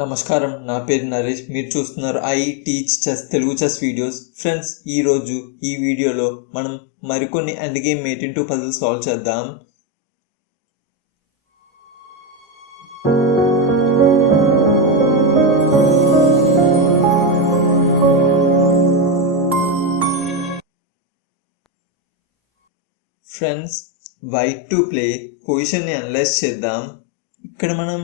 నమస్కారం. నా పేరు నరేష్. మీరు చూస్తున్నారు I teach chess Telugu chess videos. Friends ఈరోజు ఈ వీడియోలో మనం మరికొన్ని end game mate into puzzle solve చేద్దాం. ఫ్రెండ్స్ వైట్ టు ప్లే పొజిషన్ని అనలైజ్ చేద్దాం. ఇక్కడ మనం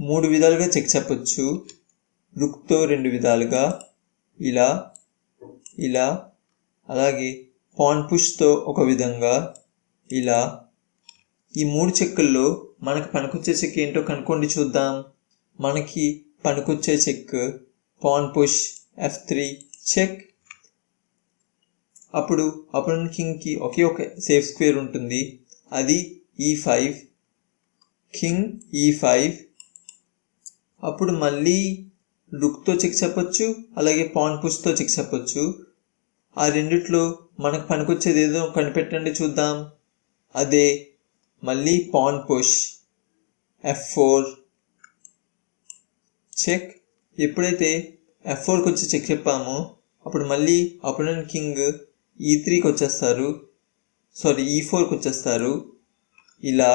మూడు విధాలుగా చెక్ చెప్పచ్చు. రుక్తో రెండు విధాలుగా. ఇలా ఇలా అలాగే పాన్ పుష్తో ఒక విధంగా. ఇలా. ఈ మూడు చెక్కుల్లో మనకు పనికొచ్చే చెక్ ఏంటో కనుక్కోండి చూద్దాం. మనకి పనికొచ్చే check pawn push F three check. అప్పుడు అపోనెంట్ కింగ్కి ఒకే ఒక సేఫ్ స్క్వేర్ ఉంటుంది. అది e E five king e E five అప్పుడు మళ్ళీ లుక్తో చెక్ చెప్పచ్చు అలాగే పాన్ పుష్తో చెక్ చెప్పచ్చు. ఆ రెండిట్లో మనకు పనికొచ్చేది ఏదో కనిపెట్టండి చూద్దాం. అదే మళ్ళీ pawn push F four check. ఎప్పుడైతే ఎఫ్ ఫోర్కి వచ్చి చెక్ చెప్పామో అప్పుడు మళ్ళీ అపోనెంట్ కింగ్ e ఈ త్రీకి వచ్చేస్తారు సారీ e ఈ ఫోర్కి వచ్చేస్తారు ఇలా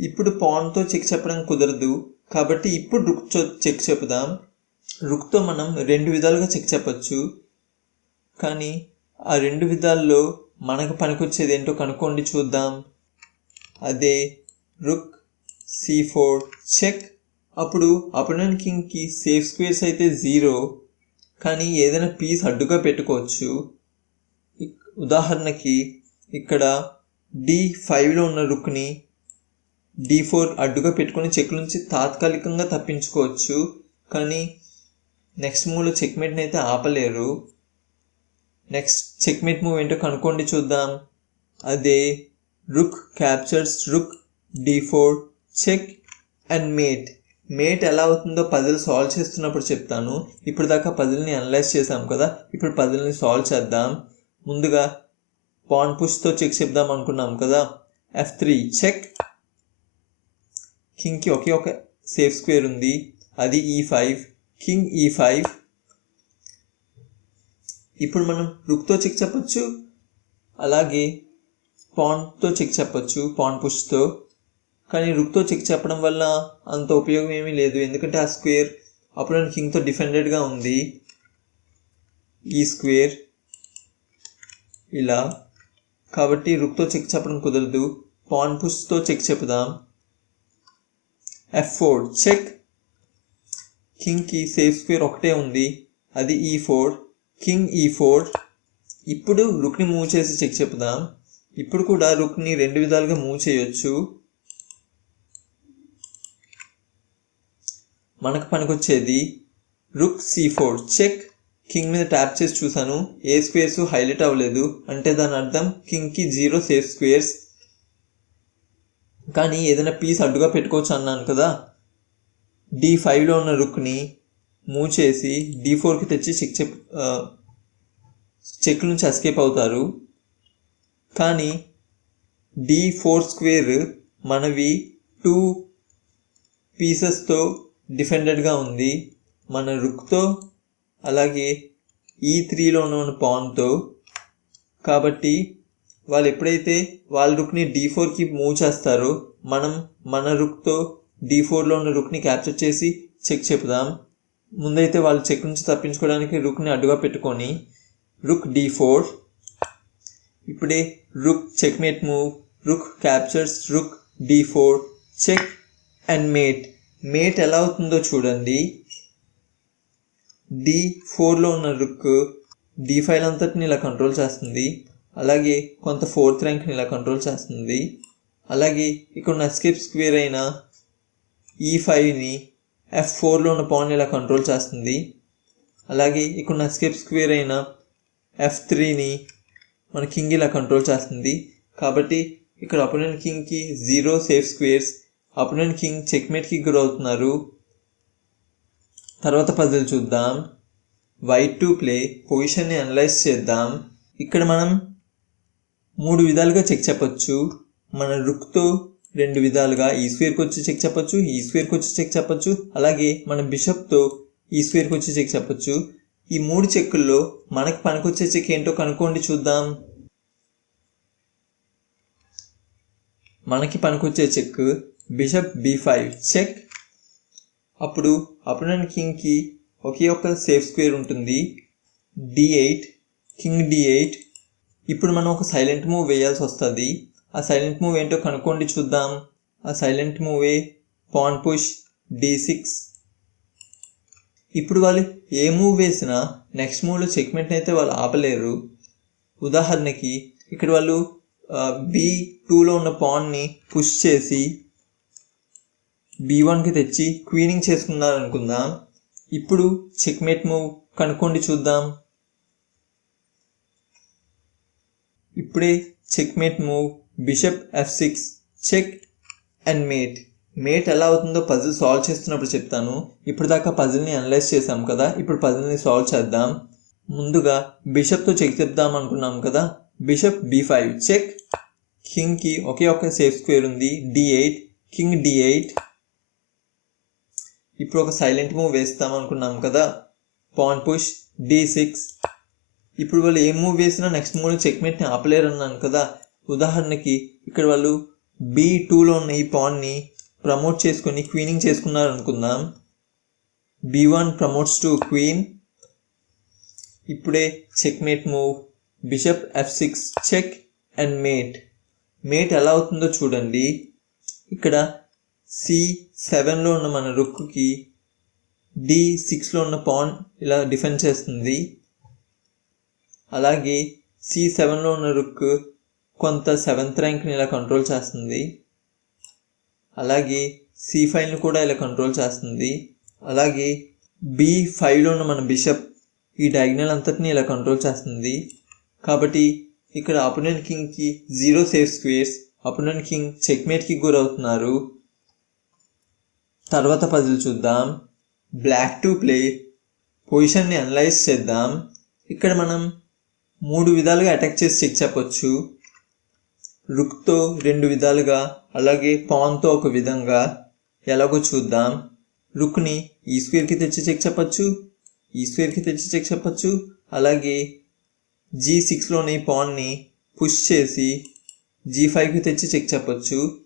ఇప్పుడు పాన్తో చెక్ చెప్పడం కుదరదు. కాబట్టి ఇప్పుడు రుక్ చెక్ చెప్పుదాం రుక్తో మనం రెండు విధాలుగా చెక్ చెప్పచ్చు. కానీ ఆ రెండు విధాల్లో మనకు పనికొచ్చేది ఏంటో కనుక్కోండి చూద్దాం. అదే రుక్ సి ఫోర్ చెక్. అప్పుడు అపోనెంట్ కింగ్కి సేఫ్ స్క్వేర్స్ అయితే జీరో. కానీ ఏదైనా పీస్ అడ్డుగా పెట్టుకోవచ్చు. ఉదాహరణకి ఇక్కడ డి ఫైవ్లో ఉన్న రుక్ని డీ ఫోర్ అడ్డుగా పెట్టుకుని చెక్ నుంచి తాత్కాలికంగా తప్పించుకోవచ్చు. కానీ నెక్స్ట్ మూవ్లో చెక్మేట్ని అయితే ఆపలేరు. నెక్స్ట్ చెక్మేట్ మూవ్ ఏంటో కనుక్కోండి చూద్దాం. అదే rook captures rook D four check and mate mate ఎలా అవుతుందో పజిల్ సాల్వ్ చేస్తున్నప్పుడు చెప్తాను. ఇప్పుడు దాకా పజిల్ని అనలైజ్ చేసాం కదా. ఇప్పుడు పజిల్ని సాల్వ్ చేద్దాం. ముందుగా పాన్ పుష్తో చెక్ చెప్దాం అనుకున్నాం కదా. ఎఫ్ త్రీ చెక్ కింగ్కి ఒకే ఒక సేఫ్ స్క్వేర్ ఉంది. అది ఈ ఫైవ్ కింగ్ ఈ ఫైవ్ ఇప్పుడు మనం రుక్తో చెక్ చెప్పచ్చు. అలాగే పాన్తో చెక్ చెప్పచ్చు పాన్ పుష్తో కానీ రుక్తో చెక్ చెప్పడం వల్ల అంత ఉపయోగం ఏమీ లేదు. ఎందుకంటే ఆ స్క్వేర్ అప్పుడు కింగ్తో డిఫెండెడ్గా ఉంది. ఈ స్క్వేర్ ఇలా. కాబట్టి రుక్తో చెక్ చెప్పడం కుదరదు. పాన్ పుష్తో చెక్ చెప్పుదాం ఎఫ్ ఫోర్ చెక్ కింగ్కి సేఫ్ స్క్వేర్ ఒకటే ఉంది. అది ఈ ఫోర్ కింగ్ ఈ ఫోర్ ఇప్పుడు రుక్ని మూవ్ చేసి చెక్ చెప్దాం. ఇప్పుడు కూడా రుక్ని రెండు విధాలుగా మూవ్ చేయొచ్చు. మనకు పనికొచ్చేది rook C four check king మీద ట్యాప్ చేసి చూసాను ఏ స్క్వేర్స్ హైలైట్ అవ్వలేదు. అంటే దాని అర్థం కింగ్కి జీరో సేఫ్ స్క్వేర్స్ కానీ ఏదైనా పీస్ అడ్డుగా పెట్టుకోవచ్చు అన్నాను కదా. డి ఫైవ్లో ఉన్న రుక్ని మూవ్ చేసి డి ఫోర్కి తెచ్చి చెక్ చెక్ చెక్ నుంచి ఎస్కేప్ అవుతారు. కానీ డి ఫోర్ స్క్వేర్ మనవి టూ పీసెస్తో డిఫెండెడ్గా ఉంది. మన రుక్తో అలాగే e ఈ త్రీలో ఉన్న పాన్తో కాబట్టి వాళ్ళు ఎప్పుడైతే వాళ్ళ రుక్ని డీ ఫోర్కి మూవ్ చేస్తారో మనం మన రుక్తో డీ ఫోర్లో ఉన్న రుక్ని క్యాప్చర్ చేసి చెక్ చెప్దాం. ముందైతే వాళ్ళు చెక్ నుంచి తప్పించుకోవడానికి రుక్ని అడ్డుగా పెట్టుకొని రుక్ డీ ఫోర్ ఇప్పుడే rook checkmate move rook captures rook D four check and mate mate ఎలా అవుతుందో చూడండి. డి ఫోర్లో ఉన్న రుక్ డి ఫైవ్ అంతటిని ఇలా కంట్రోల్ చేస్తుంది. అలాగే కొంత ఫోర్త్ ర్యాంక్ని ఇలా కంట్రోల్ చేస్తుంది. అలాగే ఇక్కడ e ఉన్న స్కిప్ స్క్వేర్ అయిన ఈ ఫైవ్ని ఎఫ్ ఫోర్లో ఉన్న పాన్ ఇలా కంట్రోల్ చేస్తుంది. అలాగే ఇక్కడ ఉన్న స్కిప్ స్క్వేర్ అయిన ఎఫ్ త్రీని మన కింగ్ ఇలా కంట్రోల్ చేస్తుంది. కాబట్టి ఇక్కడ opponent కింగ్కి zero safe squares opponent king చెక్మేట్కి గురవుతున్నారు. తర్వాత పజిల్ చూద్దాం. వైట్ టు ప్లే పొజిషన్ని అనలైజ్ చేద్దాం. ఇక్కడ మనం మూడు విధాలుగా చెక్ చెప్పచ్చు. మన రుక్తో రెండు విధాలుగా ఈ స్క్వేర్కి వచ్చి చెక్ చెప్పచ్చు ఈ స్క్వేర్కి వచ్చి చెక్ చెప్పచ్చు అలాగే మన బిషప్తో ఈ స్క్వేర్కి వచ్చి చెక్ చెప్పచ్చు. ఈ మూడు చెక్కుల్లో మనకి పనికొచ్చే చెక్ ఏంటో కనుక్కోండి చూద్దాం. మనకి పనికొచ్చే check bishop B five check. అప్పుడు అపోనెంట్ కింగ్కి ఒకే ఒక్క సేఫ్ స్క్వేర్ ఉంటుంది. D eight king D eight ఇప్పుడు మనం ఒక సైలెంట్ మూవ్ వేయాల్సి వస్తుంది. ఆ సైలెంట్ మూవ్ ఏంటో కనుక్కోండి చూద్దాం. ఆ సైలెంట్ మూవే పాన్ పుష్ డి సిక్స్ ఇప్పుడు వాళ్ళు ఏ మూవ్ వేసినా నెక్స్ట్ మూవ్లో చెక్మెంట్ని అయితే వాళ్ళు ఆపలేరు. ఉదాహరణకి ఇక్కడ వాళ్ళు బి టూలో ఉన్న పాన్ని పుష్ చేసి బి వన్కి తెచ్చి క్వీనింగ్ చేసుకున్నారు అనుకుందాం. ఇప్పుడు చెక్మేట్ మూవ్ కనుక్కోండి చూద్దాం. ఇప్పుడే checkmate move bishop F six check and mate mate ఎలా అవుతుందో పజిల్ సాల్వ్ చేస్తున్నప్పుడు చెప్తాను. ఇప్పుడు దాకా పజిల్ని అనలైజ్ చేసాం కదా ఇప్పుడు పజిల్ని సాల్వ్ చేద్దాం. ముందుగా బిషప్తో చెక్ చెప్దాం అనుకున్నాం కదా బిషప్ బి ఫైవ్ చెక్ కింగ్కి ఒకే ఒక సేఫ్ స్క్వేర్ ఉంది D eight king D eight ఇప్పుడు ఒక సైలెంట్ మూవ్ వేస్తాం అనుకున్నాం కదా పాన్ పుష్ డి సిక్స్ ఇప్పుడు వాళ్ళు ఏ మూవ్ వేసినా నెక్స్ట్ మూవ్ చెక్మేట్ని ఆపలేరు అన్నాను కదా. ఉదాహరణకి ఇక్కడ వాళ్ళు బి టూలో ఉన్న ఈ పాన్ని ప్రమోట్ చేసుకొని క్వీనింగ్ చేసుకున్నారు అనుకుందాం. B one promotes to queen ఇప్పుడే checkmate move bishop F six check and mate mate ఎలా అవుతుందో చూడండి. ఇక్కడ సి సెవెన్లో ఉన్న మన రుక్కుకి డి సిక్స్లో ఉన్న పాన్ ఇలా డిఫెండ్ చేస్తుంది. అలాగే సి సెవెన్లో ఉన్న రుక్ కొంత సెవెంత్ ర్యాంక్ని ఇలా కంట్రోల్ చేస్తుంది. అలాగే సి ఫైవ్ని కూడా ఇలా కంట్రోల్ చేస్తుంది. అలాగే బి ఫైవ్లో ఉన్న మన బిషప్ ఈ డయాగ్నల్ అంతటిని ఇలా కంట్రోల్ చేస్తుంది. కాబట్టి ఇక్కడ opponent కింగ్కి zero safe squares opponent king చెక్మేట్కి గురవుతున్నారు. తర్వాత పజిల్ చూద్దాం. బ్లాక్ టు ప్లే పొజిషన్ని అనలైజ్ చేద్దాం. ఇక్కడ మనం మూడు విధాలుగా అటాక్ చేసి చెక్ చెప్పొచ్చు. రుక్తో రెండు విధాలుగా అలాగే పాన్తో ఒక విధంగా. ఎలాగో చూద్దాం. రుక్ని e e ఈ స్క్వేర్కి తెచ్చి చెక్ చెప్పచ్చు. ఈ స్క్వేర్కి తెచ్చి చెక్ చెప్పచ్చు. అలాగే జీ సిక్స్లోని పాన్ని పుష్ చేసి జీ ఫైవ్కి తెచ్చి చెక్ చెప్పచ్చు.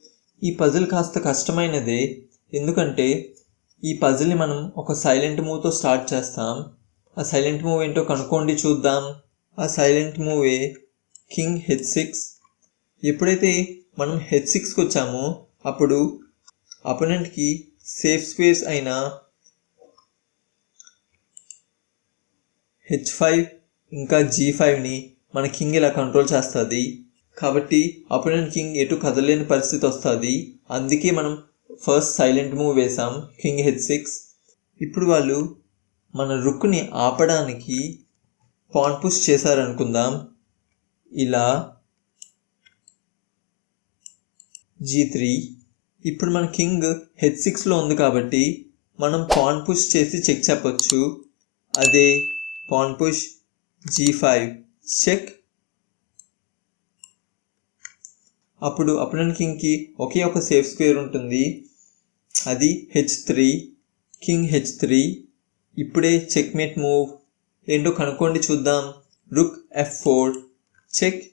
ఈ పజిల్ కాస్త కష్టమైనదే. ఎందుకంటే ఈ పజిల్ని మనం ఒక సైలెంట్ మూవ్తో స్టార్ట్ చేస్తాం. ఆ సైలెంట్ మూవ్ ఏంటో కనుక్కోండి చూద్దాం. ఆ silent move king H six. ఎప్పుడైతే మనం హెచ్ సిక్స్కి వచ్చామో అప్పుడు అపోనెంట్కి సేఫ్ స్క్వేర్స్ అయిన హెచ్ ఫైవ్ ఇంకా జీ ఫైవ్ని మన కింగ్ ఇలా కంట్రోల్ చేస్తుంది. కాబట్టి అపోనెంట్ కింగ్ ఎటు కదలేని పరిస్థితి వస్తుంది. అందుకే మనం ఫస్ట్ సైలెంట్ మూవ్ వేసాం కింగ్ హెచ్ సిక్స్. ఇప్పుడు వాళ్ళు మన రుక్ని ఆపడానికి పాన్ పుష్ చేశారనుకుందాం. ఇలా. G three. ఇప్పుడు మన కింగ్ హెచ్ సిక్స్లో ఉంది కాబట్టి మనం పాన్ పుష్ చేసి చెక్ చెప్పచ్చు. అదే pawn push G five. Check. అప్పుడు అపోనెంట్ కింగ్కి ఒకే ఒక సేఫ్ స్క్వేర్ ఉంటుంది. అది H three. King H three. ఇప్పుడే చెక్మేట్ మూవ్. ఏంటో కనుక్కోండి చూద్దాం. Rook F four check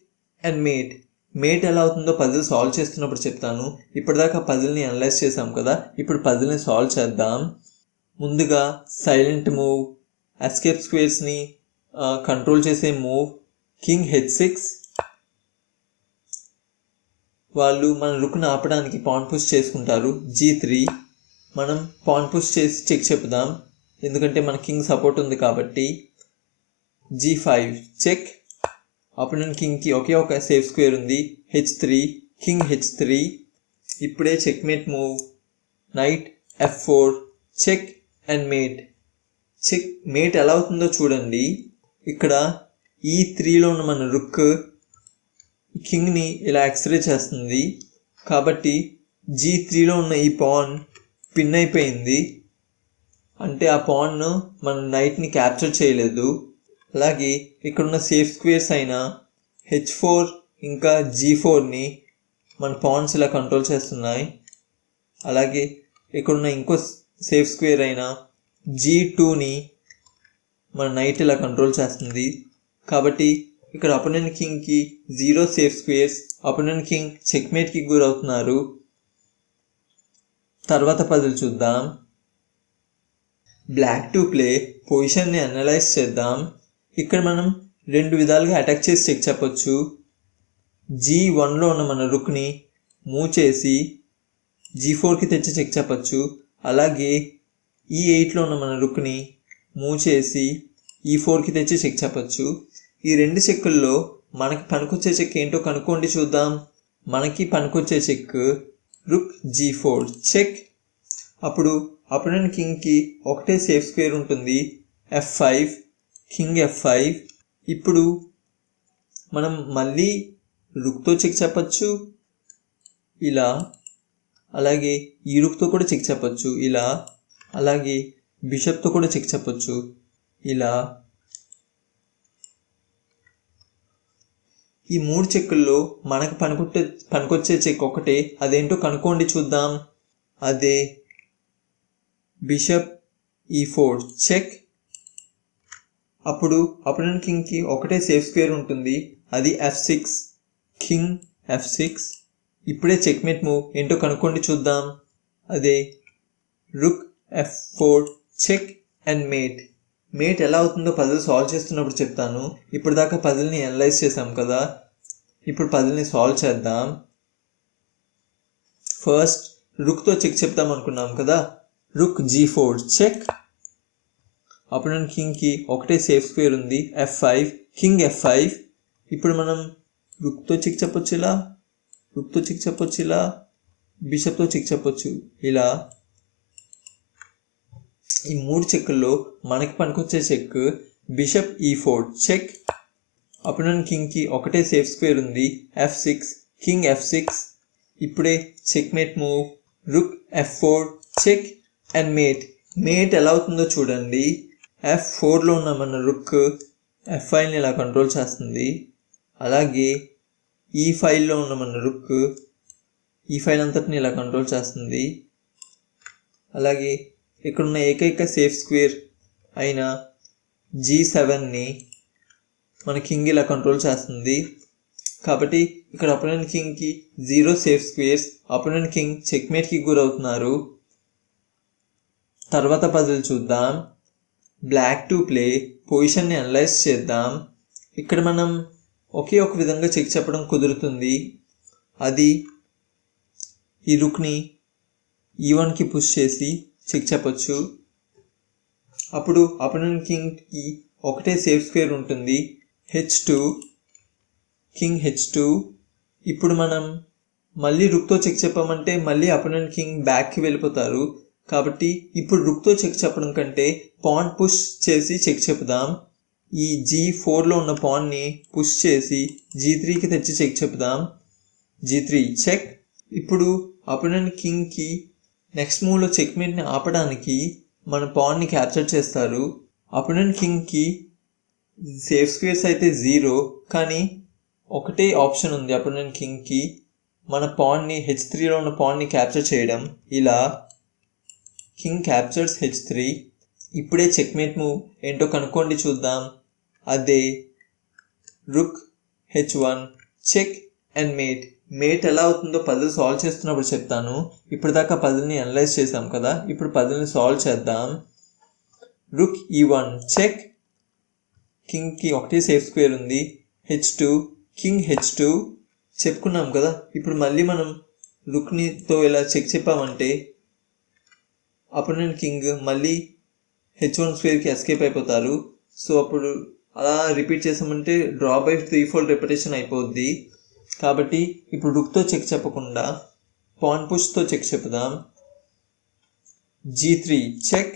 and mate mate ఎలా అవుతుందో పజిల్ సాల్వ్ చేస్తున్నప్పుడు చెప్తాను. ఇప్పటిదాకా పజిల్ని అనలైజ్ చేసాం కదా. ఇప్పుడు పజిల్ని సాల్వ్ చేద్దాం. ముందుగా సైలెంట్ మూవ్ ఎస్కేప్ స్క్వేర్స్ని కంట్రోల్ చేసే మూవ్ కింగ్ హెచ్ సిక్స్ వాళ్ళు మన రుక్ను ఆపడానికి పాన్ పుష్ చేసుకుంటారు. జీ త్రీ మనం పాన్ పుష్ చేసి చెక్ చెప్దాం ఎందుకంటే మన కింగ్ సపోర్ట్ ఉంది కాబట్టి. జీ ఫైవ్ చెక్ అపోనెంట్ కింగ్కి ఒకే ఒక సేఫ్ స్క్వేర్ ఉంది. H three king H three ఇప్పుడే check mate move knight F four check and mate check mate ఎలా అవుతుందో చూడండి. ఇక్కడ e ఈ త్రీలో ఉన్న మన రుక్ కింగ్ని ఇలా ఎక్స్రే చేస్తుంది. కాబట్టి జీ త్రీలో ఉన్న ఈ పాన్ పిన్ అయిపోయింది. అంటే ఆ పాన్ మన నైట్ని క్యాప్చర్ చేయలేదు. అలాగే ఇక్కడున్న సేఫ్ స్క్వేర్స్ అయిన హెచ్ ఫోర్ ఇంకా జీ ఫోర్ని మన పాన్స్ ఇలా కంట్రోల్ చేస్తున్నాయి. అలాగే ఇక్కడున్న ఇంకో సేఫ్ స్క్వేర్ అయిన జీ టూని మన నైట్ ఇలా కంట్రోల్ చేస్తుంది. కాబట్టి ఇక్కడ opponent కింగ్కి zero safe squares opponent king చెక్మేట్కి గురవుతున్నారు. తర్వాత పదులు చూద్దాం. బ్లాక్ టు ప్లే పొజిషన్ని అనలైజ్ చేద్దాం. ఇక్కడ మనం రెండు విధాలుగా అటాక్ చేసి చెక్ చెప్పొచ్చు. జీ వన్లో ఉన్న మన రుక్ని మూవ్ చేసి జీ ఫోర్కి తెచ్చి చెక్ చెప్పచ్చు. అలాగే e ఈ ఎయిట్లో ఉన్న మన రుక్ని మూవ్ చేసి e ఈ ఫోర్కి తెచ్చి చెక్ చెప్పచ్చు. ఈ రెండు చెక్కుల్లో మనకి పనికొచ్చే చెక్ ఏంటో కనుక్కోండి చూద్దాం. మనకి పనికొచ్చే check rook G four check అప్పుడు అపోనెంట్ కింగ్కి ఒకటే సేఫ్ స్క్వేర్ ఉంటుంది. F five king F five ఇప్పుడు మనం మళ్ళీ రుక్తో చెక్ చెప్పచ్చు. ఇలా. అలాగే ఈ రుక్తో కూడా చెక్ చెప్పచ్చు. ఇలా. అలాగే బిషప్తో కూడా చెక్ చెప్పచ్చు. ఇలా. ఈ మూడు చెక్కుల్లో మనకు పనికొట్టే పనికొచ్చే చెక్ ఒకటే. అదేంటో కనుక్కోండి చూద్దాం. అదే. బిషప్ ఈ ఫోర్ చెక్ అప్పుడు అపోనెంట్ కింగ్కి ఒకటే సేఫ్ స్క్వేర్ ఉంటుంది. అది F six. King F six. ఇప్పుడే చెక్మేట్ మూవ్ ఏంటో కనుక్కోండి చూద్దాం. అదే. Rook F four. Check and mate. Mate ఎలా అవుతుందో పజిల్ సాల్వ్ చేస్తున్నప్పుడు చెప్తాను. ఇప్పుడు దాకా పజిల్ని అనలైజ్ చేసాం కదా. ఇప్పుడు పజిల్ని సాల్వ్ చేద్దాం. ఫస్ట్ రుక్తో చెక్ చెప్తాం అనుకున్నాం కదా. Rook G four. Check. Opponent కింగ్కి ఒకటే సేఫ్ స్క్వేర్ ఉంది F five king F five ఇప్పుడు మనం రుక్తో చెక్ చెప్పొచ్చు ఇలా రుక్తో చెక్ చెప్పొచ్చు ఇలా బిషప్తో చెక్ చెప్పొచ్చు ఇలా. ఈ మూడు చెక్కుల్లో మనకి పనికొచ్చే check bishop e E four check opponent కింగ్కి ఒకటే సేఫ్ స్క్వేర్ ఉంది F six king F six ఇప్పుడే check mate move. Rook F four check and mate. Mate ఎలా అవుతుందో చూడండి. ఎఫ్ ఫోర్లో ఉన్న మన రుక్ ఎఫ్ ఫైవ్ని ఇలా కంట్రోల్ చేస్తుంది. అలాగే e ఈ ఫైల్లో ఉన్న మన రుక్ ఈ ఫైల్ అంతటిని ఇలా కంట్రోల్ చేస్తుంది. అలాగే ఇక్కడున్న ఏకైక సేఫ్ స్క్వేర్ అయిన జీ సెవెన్ని మన కింగ్ ఇలా కంట్రోల్ చేస్తుంది. కాబట్టి ఇక్కడ opponent కింగ్కి zero safe squares opponent king చెక్మేట్కి గురవుతున్నారు. తర్వాత పజిల్ చూద్దాం. బ్లాక్ టు ప్లే పొజిషన్ని అనలైజ్ చేద్దాం. ఇక్కడ మనం ఒకే ఒక విధంగా చెక్ చెప్పడం కుదురుతుంది. అది ఈ రుక్ని ఈ వన్కి పుష్ చేసి చెక్ చెప్పచ్చు. అప్పుడు అపోనెంట్ కింగ్కి ఒకటే సేఫ్ స్క్వేర్ ఉంటుంది. H two king H two ఇప్పుడు మనం మళ్ళీ రుక్తో చెక్ చెప్పామంటే మళ్ళీ అపోనెంట్ కింగ్ బ్యాక్కి వెళ్ళిపోతారు. కాబట్టి ఇప్పుడు రుక్తో చెక్ చెప్పడం కంటే పాన్ పుష్ చేసి చెక్ చెప్పుదాం. ఈ జీ ఫోర్లో ఉన్న పాన్ని పుష్ చేసి జీ త్రీకి తెచ్చి చెక్ చెప్పుదాం. జీ త్రీ చెక్ ఇప్పుడు అపోనెంట్ కింగ్కి నెక్స్ట్ మూవ్లో చెక్మేట్ని ఆపడానికి మన పాన్ని క్యాప్చర్ చేస్తారు. అపోనెంట్ కింగ్కి సేఫ్ స్క్వేర్స్ అయితే జీరో కానీ ఒకటే ఆప్షన్ ఉంది అపోనెంట్ కింగ్కి మన పాన్ని హెచ్ త్రీలో ఉన్న పాన్ని క్యాప్చర్ చేయడం. ఇలా కింగ్ క్యాప్చర్స్ హెచ్ త్రీ ఇప్పుడే చెక్మేట్ మూవ్ ఏంటో కనుక్కోండి చూద్దాం. అదే rook H one check and mate mate ఎలా అవుతుందో పదులు సాల్వ్ చేస్తున్నప్పుడు చెప్తాను. ఇప్పుడు దాకా పజిల్ని అనలైజ్ చేసాం కదా. ఇప్పుడు పదుల్ని సాల్వ్ చేద్దాం. రుక్ ఈ వన్ చెక్ కింగ్కి ఒకటే సేఫ్ స్క్వేర్ ఉంది. H two king H two చెప్పుకున్నాం కదా. ఇప్పుడు మళ్ళీ మనం రుక్నితో ఇలా చెక్ చెప్పామంటే అపోనెంట్ కింగ్ మళ్ళీ హెచ్ వన్ స్క్వేర్కి ఎస్కేప్ అయిపోతారు. సో అప్పుడు అలా రిపీట్ చేసామంటే draw by three fold repetition అయిపోద్ది. కాబట్టి ఇప్పుడు రుక్తో చెక్ చెప్పకుండా పాన్ పుష్తో చెక్ చెప్దాం. G three check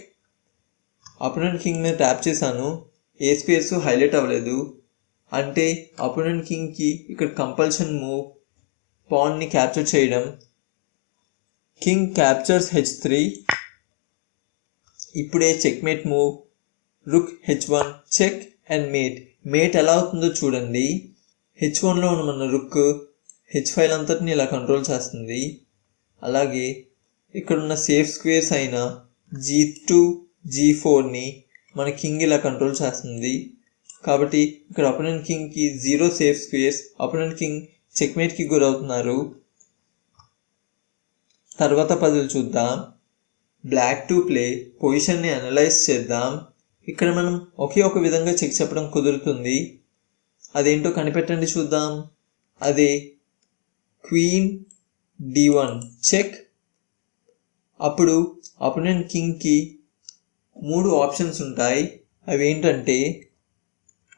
opponent king మీద ట్యాప్ చేశాను. ఏ స్పేస్ హైలైట్ అవ్వలేదు. అంటే అపోనెంట్ కింగ్కి ఇక్కడ కంపల్షన్ మూవ్ పాన్ని క్యాప్చర్ చేయడం. కింగ్ క్యాప్చర్స్ హెచ్ త్రీ ఇప్పుడే checkmate move rook H one check and mate mate ఎలా అవుతుందో చూడండి. హెచ్ వన్లో ఉన్న మన రుక్ హెచ్ ఫైవ్ అంతటిని ఇలా కంట్రోల్ చేస్తుంది. అలాగే ఇక్కడున్న సేఫ్ స్క్వేర్స్ అయిన జీ టూ జీ ఫోర్ని మన కింగ్ ఇలా కంట్రోల్ చేస్తుంది. కాబట్టి ఇక్కడ opponent కింగ్కి zero safe squares opponent king చెక్మేట్కి గురవుతున్నారు. తర్వాత పదులు చూద్దాం. బ్లాక్ టు ప్లే పొజిషన్ని అనలైజ్ చేద్దాం. ఇక్కడ మనం ఒకే ఒక విధంగా చెక్ చెప్పడం కుదురుతుంది. అదేంటో కనిపెట్టండి చూద్దాం. అదే క్వీన్ డి వన్ చెక్ అప్పుడు అపోనెంట్ కింగ్కి మూడు ఆప్షన్స్ ఉంటాయి. అవి ఏంటంటే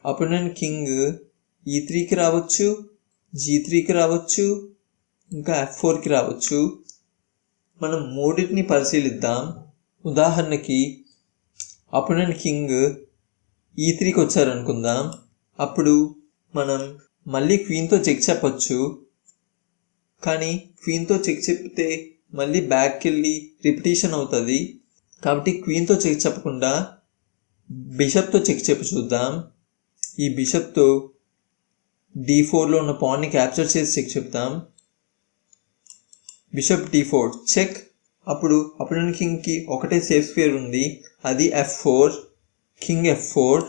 అపోనెంట్ కింగ్ ఈ త్రీకి రావచ్చు జీ త్రీకి రావచ్చు ఇంకా ఎఫ్ ఫోర్కి రావచ్చు. మనం మూడింటిని పరిశీలిద్దాం. ఉదాహరణకి అపోనెంట్ కింగ్ e ఈ త్రీకి వచ్చారనుకుందాం. అప్పుడు మనం మళ్ళీ క్వీన్తో చెక్ చెప్పచ్చు. కానీ క్వీన్తో చెక్ చెప్తే మళ్ళీ బ్యాక్కి వెళ్ళి రిపిటేషన్ అవుతుంది. కాబట్టి క్వీన్తో చెక్ చెప్పకుండా బిషప్తో చెక్ చెప్పి చూద్దాం. ఈ బిషప్తో డీ ఫోర్లో ఉన్న పాన్ని క్యాప్చర్ చేసి చెక్ చెప్తాం. బిషప్ డి ఫోర్ చెక్ అప్పుడు అపోనెంట్ కింగ్కి ఒకటే సేఫ్ స్క్వేర్ ఉంది. అది F four king F four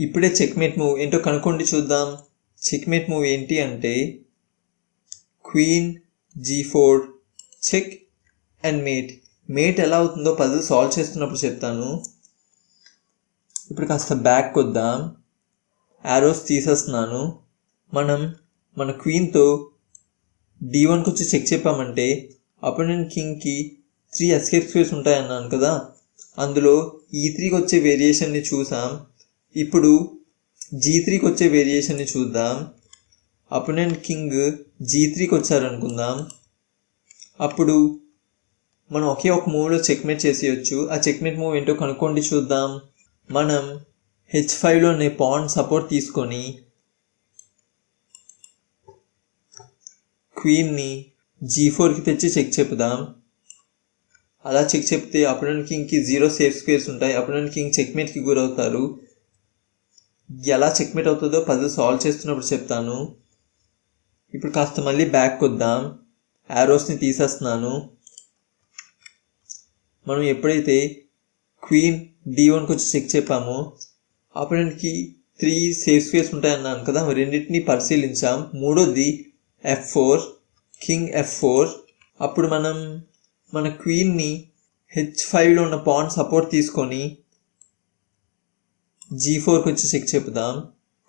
ఇప్పుడే చెక్మేట్ మూవ్ ఏంటో కనుక్కోండి చూద్దాం. చెక్మేట్ మూవ్ ఏంటి అంటే queen G four check and mate mate ఎలా అవుతుందో పజిల్ సాల్వ్ చేస్తున్నప్పుడు చెప్తాను. ఇప్పుడు కాస్త బ్యాక్ వద్దాం యారోస్ తీసేస్తున్నాను. మనం మన క్వీన్తో డి వన్కి వచ్చి చెక్ చెప్పామంటే అపోనెంట్ కింగ్కి త్రీ ఎస్కేప్ స్క్వేర్స్ ఉంటాయన్నాను కదా. అందులో e ఈ త్రీకి వచ్చే వేరియేషన్ని చూసాం. ఇప్పుడు జీ త్రీకి వచ్చే వేరియేషన్ని చూద్దాం. అపోనెంట్ కింగ్ జీ త్రీకి వచ్చారనుకుందాం. అప్పుడు మనం ఒకే ఒక మూవ్లో చెక్మేట్ చేసేయచ్చు. ఆ చెక్మేట్ మూవ్ ఏంటో కనుక్కోండి చూద్దాం. మనం హెచ్ ఫైవ్లోనే పాన్ సపోర్ట్ తీసుకొని క్వీన్ని జీ ఫోర్కి తెచ్చి చెక్ చెప్పుదాం. అలా చెక్ చెప్తే అపోనెంట్ కింగ్కి జీరో సేఫ్ స్క్వేర్స్ ఉంటాయి. అపోనెంట్ కింగ్ చెక్మేట్కి గురవుతారు. ఎలా చెక్మేట్ అవుతుందో పజిల్ సాల్వ్ చేస్తున్నప్పుడు చెప్తాను. ఇప్పుడు కాస్త మళ్ళీ బ్యాక్ వద్దాం యారోస్ని తీసేస్తున్నాను. మనం ఎప్పుడైతే క్వీన్ డి వన్కి వచ్చి చెక్ చెప్పామో అపోనెంట్కి త్రీ సేఫ్ స్పేస్ ఉంటాయన్నాను కదా రెండింటిని పరిశీలించాం. మూడోది F four king F four అప్పుడు మనం మన క్వీన్ని హెచ్ ఫైవ్లో ఉన్న పాన్ సపోర్ట్ తీసుకొని జీ ఫోర్కి వచ్చి చెక్ చెప్దాం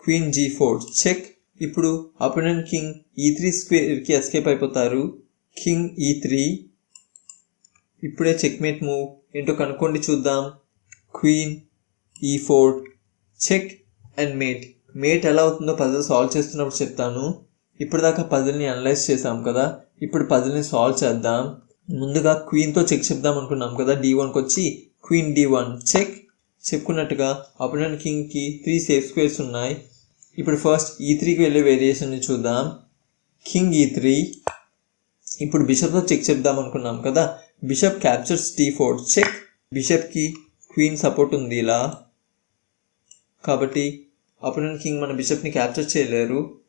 క్వీన్ జీ ఫోర్ చెక్ ఇప్పుడు అపోనెంట్ కింగ్ ఈ త్రీ స్క్వేర్కి ఎస్కేప్ అయిపోతారు. కింగ్ ఈ త్రీ ఇప్పుడే చెక్మేట్ మూవ్ ఏంటో కనుక్కోండి చూద్దాం. Queen E four check and mate mate ఎలా అవుతుందో పజిల్ సాల్వ్ చేస్తున్నప్పుడు చెప్తాను. ఇప్పుడు దాకా పజిల్ని అనలైజ్ చేసాం కదా. ఇప్పుడు పజిల్ని సాల్వ్ చేద్దాం. ముందుగా క్వీన్తో చెక్ చెప్దాం అనుకున్నాం కదా. డి వన్కి వచ్చి క్వీన్ డి వన్ చెక్ చెప్పుకున్నట్టుగా అపోనెంట్ కింగ్కి త్రీ సేఫ్ స్క్వేర్స్ ఉన్నాయి. ఇప్పుడు ఫస్ట్ ఈ త్రీకి వెళ్ళే వేరియేషన్ని చూద్దాం. కింగ్ ఈ త్రీ ఇప్పుడు బిషప్తో చెక్ చెప్దాం అనుకున్నాం కదా. Bishop captures D four check బిషప్కి queen support ఉంది ఇలా. కాబట్టి అపోనెంట్ కింగ్ మన బిషప్ని క్యాప్చర్ చేయలేరు.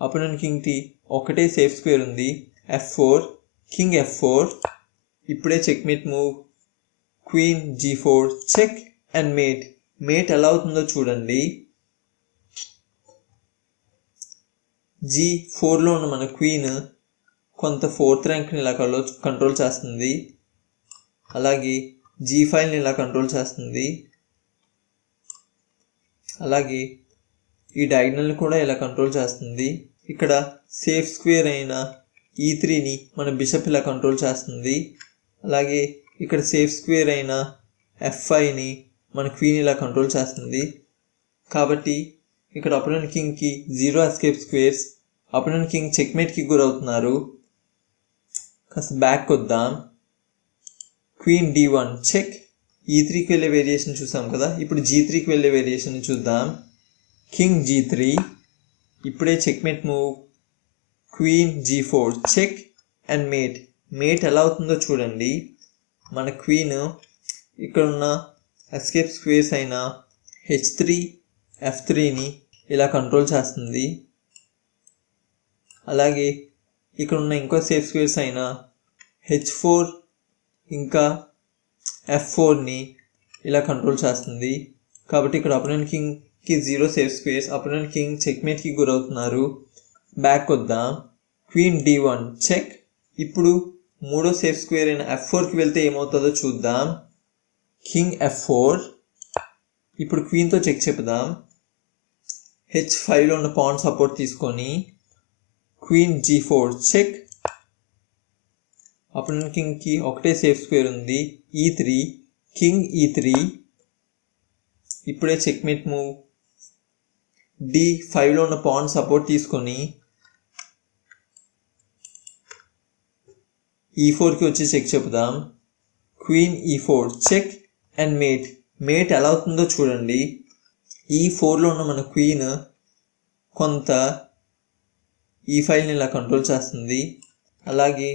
అపోనెంట్ కింగ్కి ఒకటే సేఫ్ స్క్వేర్ ఉంది. F four king F four ఇప్పుడే checkmate move queen G four check and mate mate ఎలా అవుతుందో చూడండి. జీ ఫోర్లో ఉన్న మన క్వీన్ కొంత ఫోర్త్ ర్యాంక్ని ఇలా కంట్రోల్ చేస్తుంది. అలాగే జీ ఫైవ్ని ఇలా కంట్రోల్ చేస్తుంది. అలాగే ఈ డయాగ్నల్ని కూడా ఇలా కంట్రోల్ చేస్తుంది. ఇక్కడ సేఫ్ స్క్వేర్ అయిన e ఈ త్రీని మన బిషప్ ఇలా కంట్రోల్ చేస్తుంది. అలాగే ఇక్కడ సేఫ్ స్క్వేర్ అయిన ఎఫ్ఐని మన క్వీన్ ఇలా కంట్రోల్ చేస్తుంది. కాబట్టి ఇక్కడ opponent కింగ్కి zero escape squares opponent king చెక్మేట్కి గురవుతున్నారు. కాస్త బ్యాక్ వద్దాం క్వీన్ డి వన్ చెక్ ఈ త్రీకి వెళ్ళే వేరియేషన్ చూసాం కదా? ఇప్పుడు జీ త్రీకి వెళ్ళే వేరియేషన్ చూద్దాం. కింగ్ జీ త్రీ ఇప్పుడే checkmate move queen G four check and mate mate ఎలా అవుతుందో చూడండి. మన క్వీన్ ఇక్కడ ఉన్న ఎస్కేప్ స్క్వేర్స్ అయిన హెచ్ త్రీ ఎఫ్ త్రీని ఇలా కంట్రోల్ చేస్తుంది. అలాగే ఇక్కడ ఉన్న ఇంకో సేఫ్ స్క్వేర్స్ అయిన హెచ్ ఫోర్ ఇంకా ఎఫ్ ఫోర్ని ఇలా కంట్రోల్ చేస్తుంది. కాబట్టి ఇక్కడ అపోనెంట్ కి zero safe squares opponent king చెక్మేట్కి గురవుతున్నారు. బ్యాక్ వద్దాం. క్వీన్ డి వన్ చెక్ ఇప్పుడు మూడో సేఫ్ స్క్వేర్ అయిన ఎఫ్ ఫోర్కి వెళ్తే ఏమవుతుందో చూద్దాం. కింగ్ ఎఫ్ ఫోర్ ఇప్పుడు క్వీన్తో చెక్ చెప్దాం. హెచ్ ఫైవ్లో ఉన్న పాన్ సపోర్ట్ తీసుకొని క్వీన్ జీ ఫోర్ చెక్ అప్పుడు కింగ్కి ఒకటే సేఫ్ స్క్వేర్ ఉంది. E three king E three ఇప్పుడే చెక్మేట్ మూవ్ డి ఫైవ్లో ఉన్న పాన్ సపోర్ట్ తీసుకొని ఈ ఫోర్కి వచ్చి చెక్ చెప్దాం. Queen E four check and mate mate ఎలా అవుతుందో చూడండి. E ఈ ఫోర్లో ఉన్న మన క్వీన్ కొంత e ఈ ఫైల్ని ఇలా కంట్రోల్ చేస్తుంది. అలాగే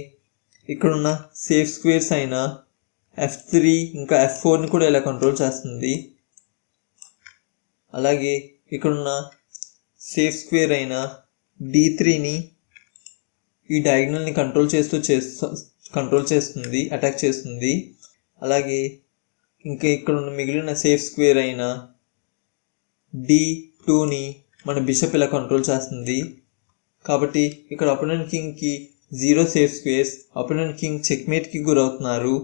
ఇక్కడున్న సేఫ్ స్క్వేర్స్ అయిన ఎఫ్ త్రీ ఇంకా ఎఫ్ ఫోర్ని కూడా ఇలా కంట్రోల్ చేస్తుంది. అలాగే ఇక్కడున్న సేఫ్ స్క్వేర్ అయిన డి త్రీని ఈ డయాగ్నల్ని కంట్రోల్ చేస్తూ చేస్తూ కంట్రోల్ చేస్తుంది అటాక్ చేస్తుంది. అలాగే ఇంకా ఇక్కడ ఉన్న మిగిలిన సేఫ్ స్క్వేర్ అయిన డి టూని మన బిషప్ ఇలా కంట్రోల్ చేస్తుంది. కాబట్టి ఇక్కడ opponent కింగ్కి zero safe squares opponent king చెక్మేట్కి గురవుతున్నారు.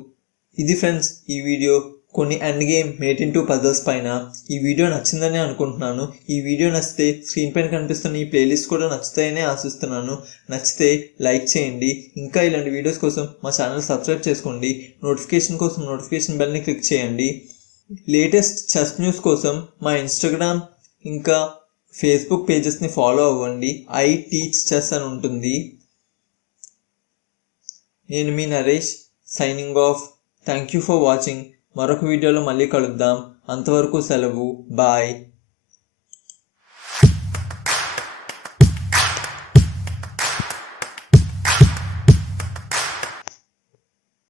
ఇది ఫ్రెండ్స్ ఈ వీడియో కొన్ని end game mate in two puzzles పైన ఈ వీడియో నచ్చిందని అనుకుంటున్నాను. ఈ వీడియో నచ్చితే స్క్రీన్ పైన కనిపిస్తున్న ఈ ప్లేలిస్ట్ కూడా నచ్చుతాయని ఆశిస్తున్నాను. నచ్చితే లైక్ చేయండి. ఇంకా ఇలాంటి వీడియోస్ కోసం మా ఛానల్ సబ్స్క్రైబ్ చేసుకోండి. నోటిఫికేషన్ కోసం నోటిఫికేషన్ బెల్ని క్లిక్ చేయండి. లేటెస్ట్ చెస్ న్యూస్ కోసం మా ఇన్స్టాగ్రామ్ ఇంకా ఫేస్బుక్ పేజెస్ని ఫాలో అవ్వండి. ఐ టీచ్ చెస్ అని ఉంటుంది. నేను మీ Naresh signing off thank you for watching మరొక వీడియోలో మళ్ళీ కలుద్దాం. అంతవరకు సెలవు. బాయ్.